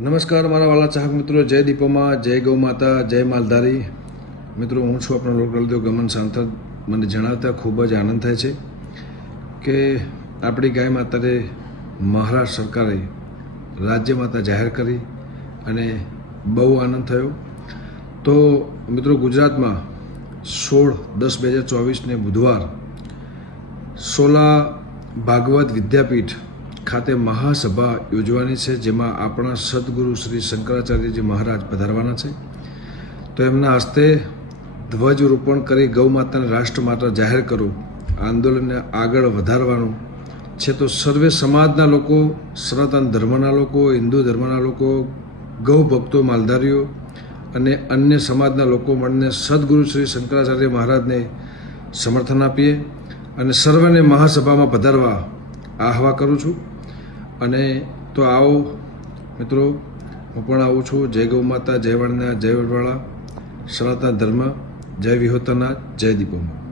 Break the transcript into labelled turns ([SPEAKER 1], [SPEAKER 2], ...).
[SPEAKER 1] નમસ્કાર, મારા વાલા ચાહક મિત્રો, જય દીપોમાં, જય ગૌ માતા, જય માલધારી. મિત્રો, હું છું આપણો લોકલદેવ ગમન સાંસદ. મને જણાવતા ખૂબ જ આનંદ થાય છે કે આપણી ગાય માતાને મહારાષ્ટ્ર સરકારે રાજ્ય માતા જાહેર કરી અને બહુ આનંદ થયો. તો મિત્રો, ગુજરાતમાં સોળ દસ બે હજાર ચોવીસને બુધવાર સોલા ભાગવત વિદ્યાપીઠ ખાતે મહાસભા યોજવાની છે, જેમાં આપણા સદગુરુ શ્રી શંકરાચાર્યજી મહારાજ પધારવાના છે. તો એમના હસ્તે ધ્વજરોપણ કરી ગૌ માતાને રાષ્ટ્ર માતા જાહેર કરવું આંદોલનને આગળ વધારવાનું છે. તો સર્વે સમાજના લોકો, સનાતન ધર્મના લોકો, હિન્દુ ધર્મના લોકો, ગૌ ભક્તો, માલધારીઓ અને અન્ય સમાજના લોકો મળીને સદગુરુ શ્રી શંકરાચાર્ય મહારાજને સમર્થન આપીએ અને સર્વને મહાસભામાં પધારવા આહવા કરું છું. અને તો આવો, મિત્રો. હું પણ આવું છું. જય ગૌ માતા, જય વણના જય વડવાળા સનાતન ધર્મ. જય વિહોતના જય દીપોમાં.